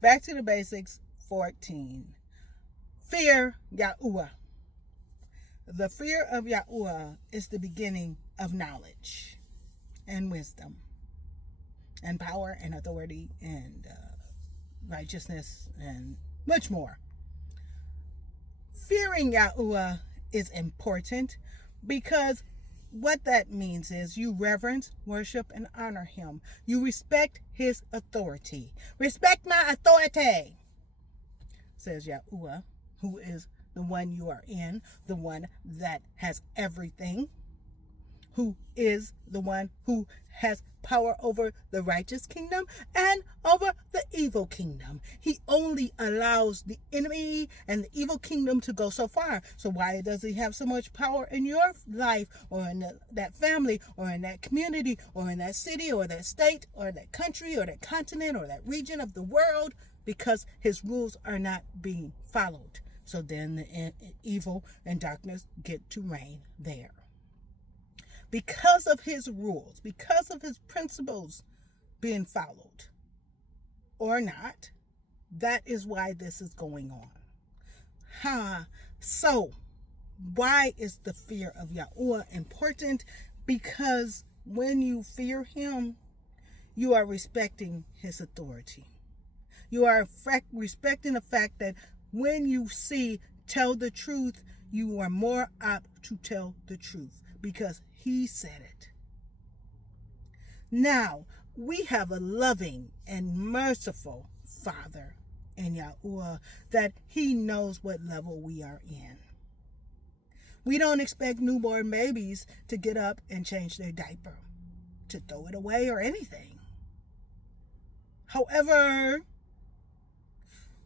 Back to the basics, 14. Fear Yahuah. The fear of Yahuah is the beginning of knowledge and wisdom and power and authority and righteousness and much more. Fearing Yahuah is important because what that means is you reverence, worship, and honor him. You respect his authority. Respect my authority, says Yahuah, who is the one you are in, the one that has everything, who is the one who has power over the righteous kingdom and over the evil kingdom. He only allows the enemy and the evil kingdom to go so far. So why does he have so much power in your life or in that family or in that community or in that city or that state or that country or that continent or that region of the world? Because his rules are not being followed. So then the evil and darkness get to reign there. Because of his rules, because of his principles being followed or not, that is why this is going on. So why is the fear of Yahuah important? Because when you fear him, you are respecting his authority. You are respecting the fact that when you tell the truth, you are more apt to tell the truth because he said it. Now, we have a loving and merciful Father in Yahuah that he knows what level we are in. We don't expect newborn babies to get up and change their diaper, to throw it away or anything. However,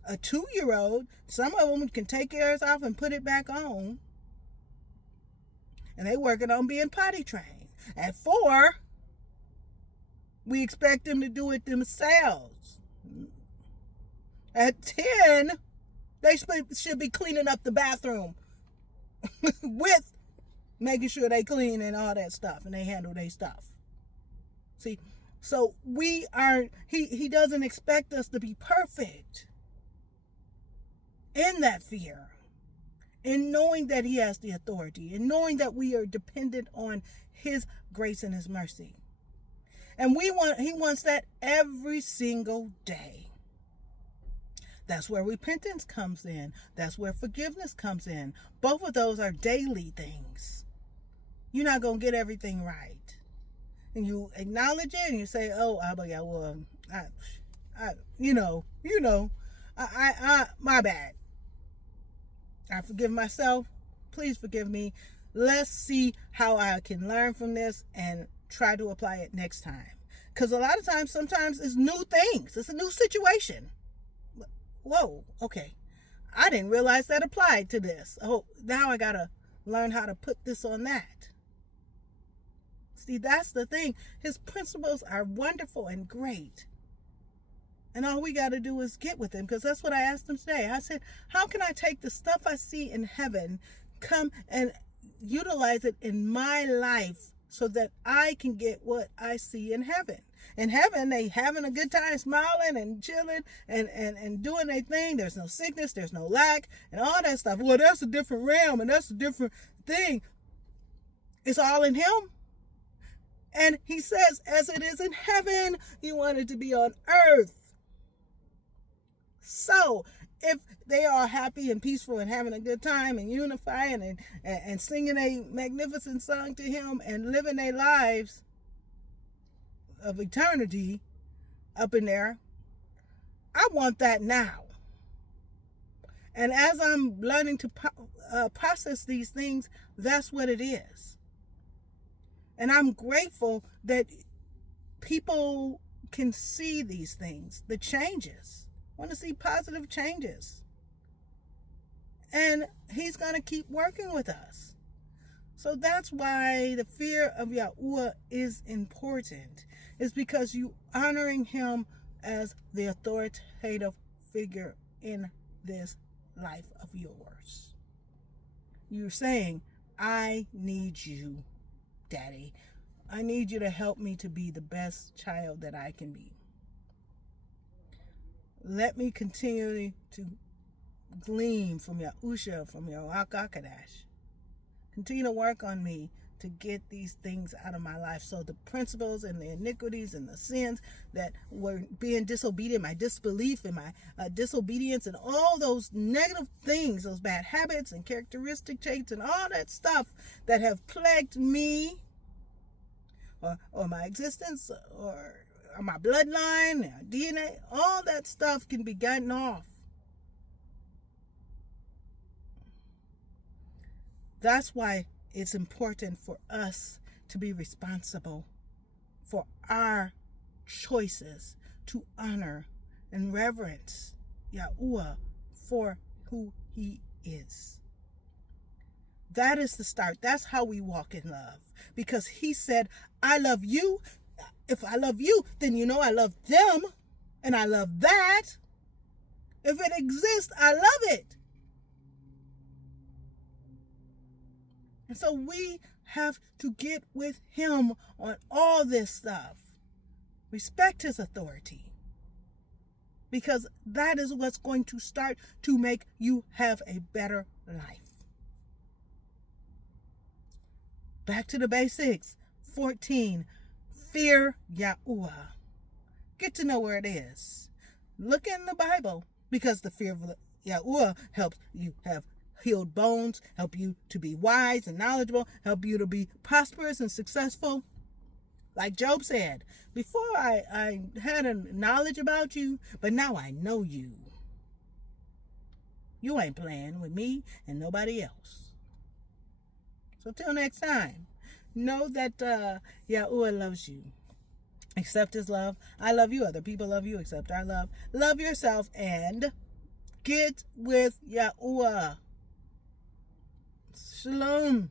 a 2-year-old, some of them can take theirs off and put it back on. And they working on being potty trained. At 4, we expect them to do it themselves. At 10, they should be cleaning up the bathroom with making sure they clean and all that stuff and they handle their stuff. See, so he doesn't expect us to be perfect in that fear. In knowing that he has the authority, and knowing that we are dependent on his grace and his mercy. And he wants that every single day. That's where repentance comes in. That's where forgiveness comes in. Both of those are daily things. You're not going to get everything right. And you acknowledge it and you say, oh, Abba Yahuah, my bad. I forgive myself. Please forgive me. Let's see how I can learn from this and try to apply it next time. Because a lot of times, sometimes it's new things. It's a new situation. Whoa, okay. I didn't realize that applied to this. Oh, now I got to learn how to put this on that. See, that's the thing. His principles are wonderful and great. And all we got to do is get with him, because that's what I asked him today. I said, how can I take the stuff I see in heaven, come and utilize it in my life so that I can get what I see in heaven? In heaven, they having a good time, smiling and chilling and doing their thing. There's no sickness, there's no lack, and all that stuff. Well, that's a different realm, and that's a different thing. It's all in him. And he says, as it is in heaven, you want it to be on earth. So, if they are happy and peaceful and having a good time and unifying and singing a magnificent song to him and living their lives of eternity up in there, I want that now. And as I'm learning to process these things, that's what it is. And I'm grateful that people can see these things, the changes. I want to see positive changes. And he's going to keep working with us. So that's why the fear of Yahuah is important. It's because you honoring him as the authoritative figure in this life of yours. You're saying, I need you, Daddy. I need you to help me to be the best child that I can be. Let me continue to glean from Yahusha, from your Akakadash. Continue to work on me to get these things out of my life. So the principles and the iniquities and the sins that were being disobedient, my disbelief and my disobedience and all those negative things, those bad habits and characteristic traits and all that stuff that have plagued me or my existence or my bloodline, DNA, all that stuff can be gotten off. That's why it's important for us to be responsible for our choices, to honor and reverence Yahuah for who he is. That is the start. That's how we walk in love. Because he said, I love you. If I love you, then you know I love them. And I love that. If it exists, I love it. And so we have to get with him on all this stuff. Respect his authority. Because that is what's going to start to make you have a better life. Back to the basics. 14. Fear Yahuah. Get to know where it is. Look in the Bible, because the fear of Yahuah helps you have healed bones, help you to be wise and knowledgeable, help you to be prosperous and successful. Like Job said, before I had a knowledge about you, but now I know you. You ain't playing with me and nobody else. So till next time, know that Yahuah loves you. Accept his love. I love you. Other people love you. Accept our love. Love yourself and get with Yahuah. Shalom.